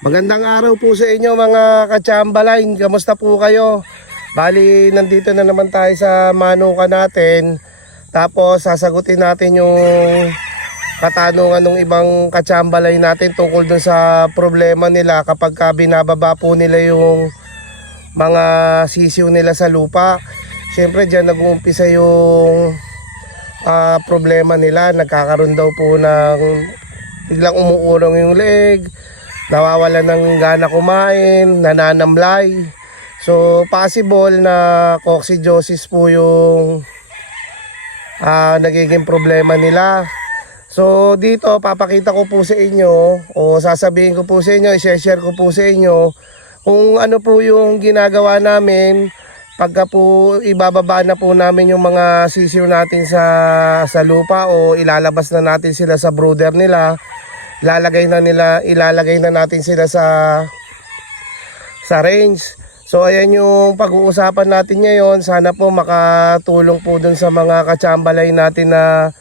Magandang araw po sa inyo mga ka-Chamberlain. Kamusta po kayo? Bali, nandito na naman tayo sa manuka natin. Tapos sasagutin natin yung katanungan ng ibang ka-Chamberlain natin tungkol dun sa problema nila kapag binababa po nila yung mga sisiw nila sa lupa. Siyempre dyan nag-uumpisa yung problema nila. Nagkakaroon daw po ng biglang umuurong yung leeg, nawawala ng gana kumain, nananamlay. So possible na coccidiosis po yung nagiging problema nila. So dito papakita ko po sa inyo o sasabihin ko po sa inyo, i-share ko po sa inyo kung ano po yung ginagawa namin pagka po ibababa na po namin yung mga sisiw natin sa lupa o ilalabas na natin sila sa brooder nila. Ilalagay na natin sila sa range. So ayan yung pag-uusapan natin ngayon. Sana po makatulong po dun sa mga ka-Chamberlain natin na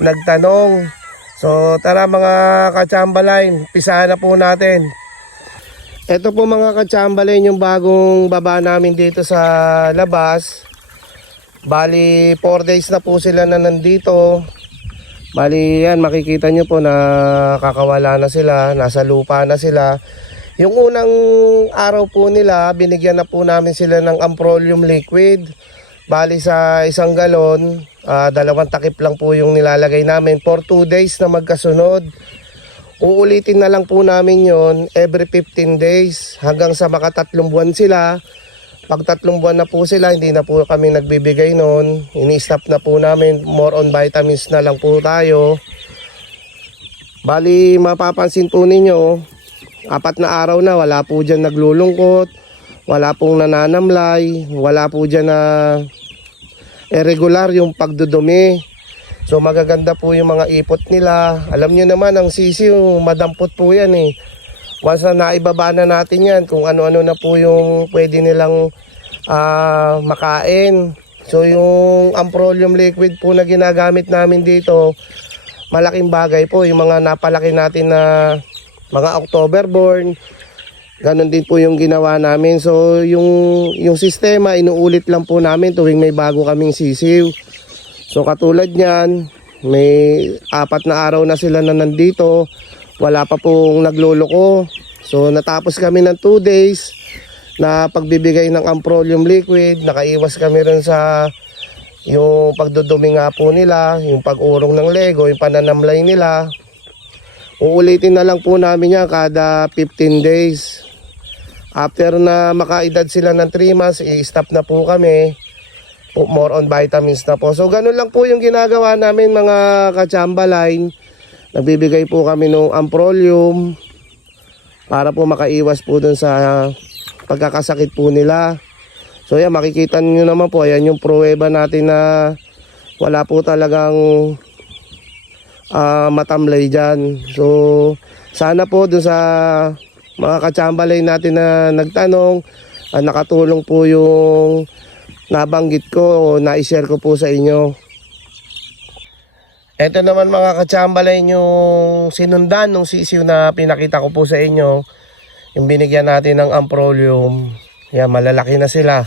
nagtanong. So tara mga ka-Chamberlain, pisahan na po natin. Ito po mga ka-Chamberlain yung bagong baba namin dito sa labas. Bali 4 days na po sila na nandito. Bali yan, makikita nyo po na kakawala na sila, nasa lupa na sila. Yung unang araw po nila, binigyan na po namin sila ng Amprolium liquid. Bali sa 1 galon, 2 takip lang po yung nilalagay namin for 2 days na magkasunod. Uulitin na lang po namin yon every 15 days hanggang sa maka3 buwan sila. Pag 3 buwan na po sila, hindi na po kami nagbibigay noon. Ini-stop na po namin. More on vitamins na lang po tayo. Bali, mapapansin po ninyo, 4 na araw na, wala po dyan naglulungkot. Wala pong nananamlay. Wala po dyan na irregular yung pagdudumi. So, magaganda po yung mga ipot nila. Alam nyo naman, ang sisiw, madampot po yan eh. Once na naibaba na natin yan, kung ano-ano na po yung pwede nilang makain. So yung Amprolium liquid po na ginagamit namin dito, malaking bagay po. Yung mga napalaki natin na mga October born, ganun din po yung ginawa namin. So yung sistema, inuulit lang po namin tuwing may bago kaming sisiw. So katulad nyan, may 4 na araw na sila na nandito. Wala pa pong nagluloko. So natapos kami ng 2 days na pagbibigay ng Amprolium liquid. Nakaiwas kami rin sa yung pagdudumi nga po nila, yung pag-urong ng lego, yung pananamlay nila. Uulitin na lang po namin yan kada 15 days. After na makaedad sila ng 3 months, i-stop na po kami. More on vitamins na po. So ganun lang po yung ginagawa namin mga ka-Chamberlain. Nagbibigay po kami ng Amprolium para po makaiwas po dun sa pagkakasakit po nila. So yan, makikita nyo naman po, ayan yung pruweba natin na wala po talagang matamlay dyan. So sana po dun sa mga ka-Chamberlain natin na nagtanong, nakatulong po yung nabanggit ko o na-share ko po sa inyo. Ito naman mga ka-Chamberlain yung sinundan ng sisiw na pinakita ko po sa inyo. Yung binigyan natin ng Amprolium. Yan, malalaki na sila.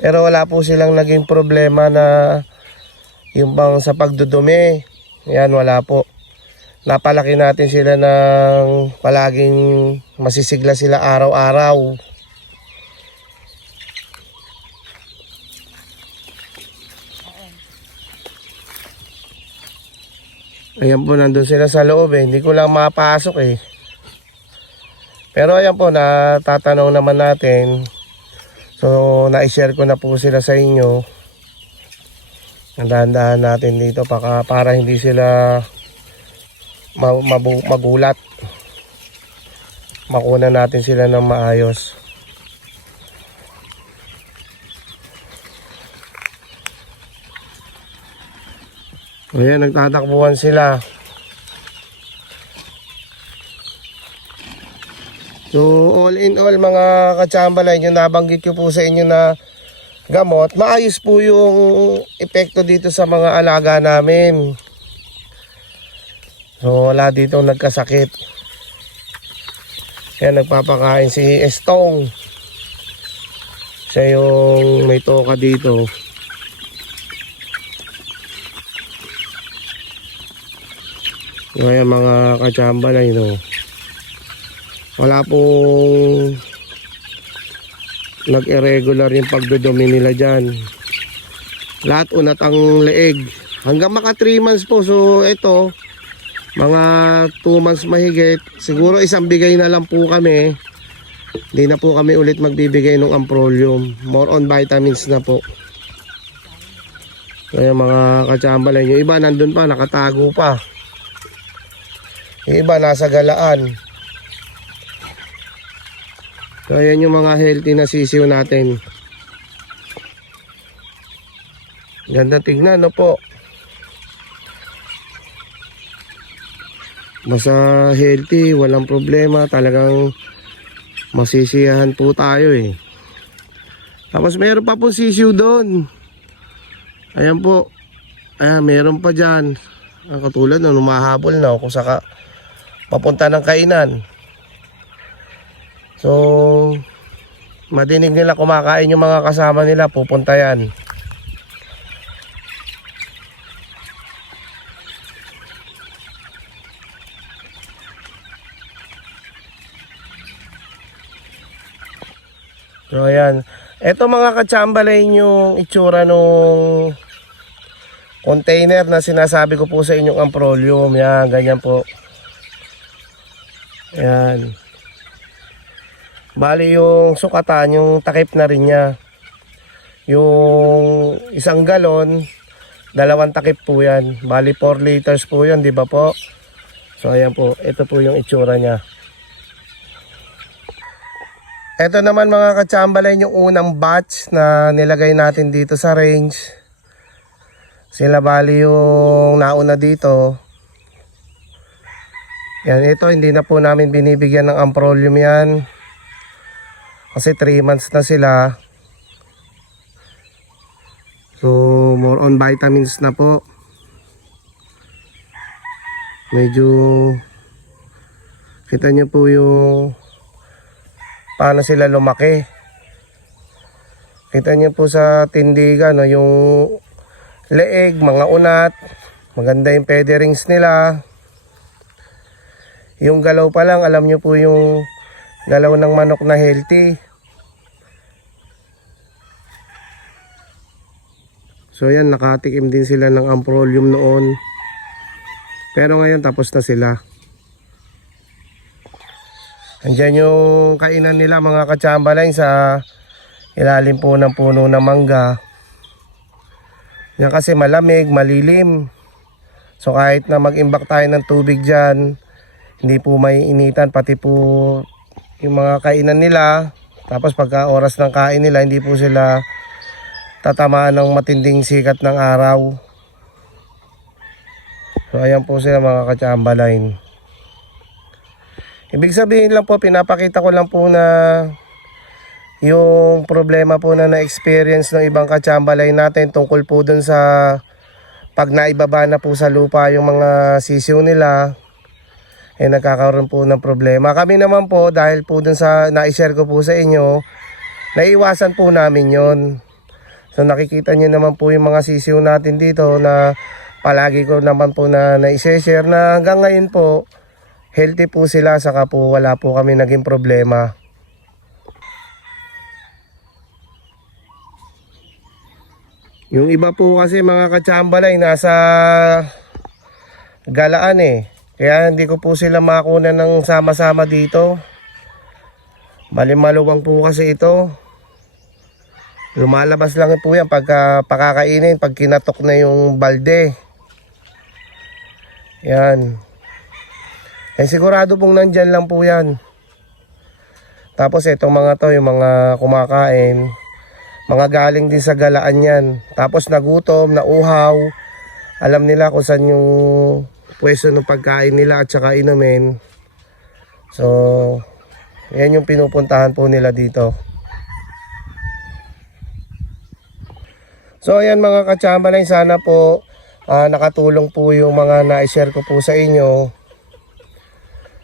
Pero wala po silang naging problema na yung bang sa pagdudumi. Yan, wala po. Napalaki natin sila ng palaging masisigla sila araw-araw. Ayan po, nandun sila sa loob eh. Hindi ko lang mapasok eh. Pero ayan po, natatanong naman natin. So, na-share ko na po sila sa inyo. Nandahan-dahan natin dito para hindi sila magulat. Makuna natin sila ng maayos. Ayan, nagtatakbuhan sila. So, all in all mga ka-Chamberlain, yung nabanggit ko po sa inyo na gamot, maayos po yung epekto dito sa mga alaga namin. So, wala dito nagkasakit. Yan, nagpapakain si Estong. Siya yung may toka dito. Ngayon mga kachambalay, no, wala pong nag-irregular yung pagdodumi nila dyan. Lahat unat ang leeg hanggang maka 3 months po. So ito, mga 2 months mahigit, siguro isang bigay na lang po kami. Hindi na po kami ulit magbibigay ng amprolium, more on vitamins na po. Kaya mga kachambalay, yung iba nandun pa, nakatago pa. Yung iba nasa galaan. So ayan yung mga healthy na sisiw natin. Ganda tignan, no po. Basta healthy, walang problema. Talagang masisiyahan po tayo eh. Tapos meron pa po sisiw doon. Ayan po. Ayan, meron pa dyan. Katulad na lumahabol na kung saka papunta ng kainan. So madinig nila kumakain yung mga kasama nila, pupunta yan. So ayan, eto mga katsambalay yung itsura nung container na sinasabi ko po sa inyong amprolium. Yan, ganyan po. Yan. Bali yung sukatan, yung takip na rin niya. Yung 1 galon, 2 takip po yan. Bali 4 liters po yan, di ba po? So ayan po, ito po yung itsura niya. Ito naman mga katsambalay yung unang batch na nilagay natin dito sa range. Sila bali yung nauna dito. Yan, ito hindi na po namin binibigyan ng amprolium yan. Kasi 3 months na sila. So more on vitamins na po. Medyo kita nyo po yung paano sila lumaki. Kita nyo po sa tindigan, no, yung leeg, mga unat, maganda yung featherings nila. Yung galaw pa lang, alam nyo po yung galaw ng manok na healthy. So yan, nakatikim din sila ng amprolium noon. Pero ngayon tapos na sila. Andyan yung kainan nila mga katsambalay sa ilalim po ng puno ng mangga. Yan kasi malamig, malilim. So kahit na mag-imbak tayo ng tubig dyan, hindi po may initan, pati po yung mga kainan nila. Tapos pagka oras ng kain nila, hindi po sila tatamaan ng matinding sikat ng araw. So ayan po sila mga katsambalay. Ibig sabihin lang po, pinapakita ko lang po na yung problema po na na-experience ng ibang katsambalay natin tungkol po dun sa pag naibaba na po sa lupa yung mga sisiw nila, eh nagkakaroon po ng problema. Kami naman po, dahil po dun sa na-share ko po sa inyo, naiwasan po namin yon. So nakikita nyo naman po yung mga sisiw natin dito na palagi ko naman po na na-share na hanggang ngayon po, healthy po sila, saka po wala po kami naging problema. Yung iba po kasi mga katsambalay nasa galaan eh. Kaya hindi ko po sila makuna ng sama-sama dito. Maluwang po kasi ito. Lumalabas lang po yan pagka pakakainin, pag kinatok na yung balde. Yan. Eh sigurado pong nandyan lang po yan. Tapos itong mga to, yung mga kumakain, mga galing din sa galaan yan. Tapos nagutom, nauhaw, alam nila kung saan yung pwesto ng pagkain nila at saka inumin. So yan yung pinupuntahan po nila dito. So ayan mga katsambalay, sana po nakatulong po yung mga na-share ko po sa inyo.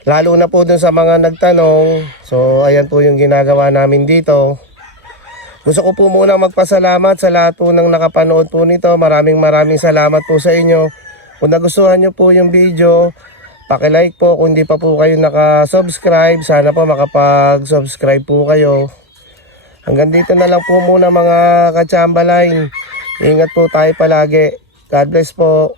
Lalo na po dun sa mga nagtanong. So ayan po yung ginagawa namin dito. Gusto ko po muna magpasalamat sa lahat po ng nakapanood po nito. Maraming salamat po sa inyo. Kung nagustuhan nyo po yung video, paki-like po. Kung hindi pa po kayo nakasubscribe, sana po makapag-subscribe po kayo. Hanggang dito na lang po muna mga ka-Chamba Line. Ingat po tayo palagi. God bless po.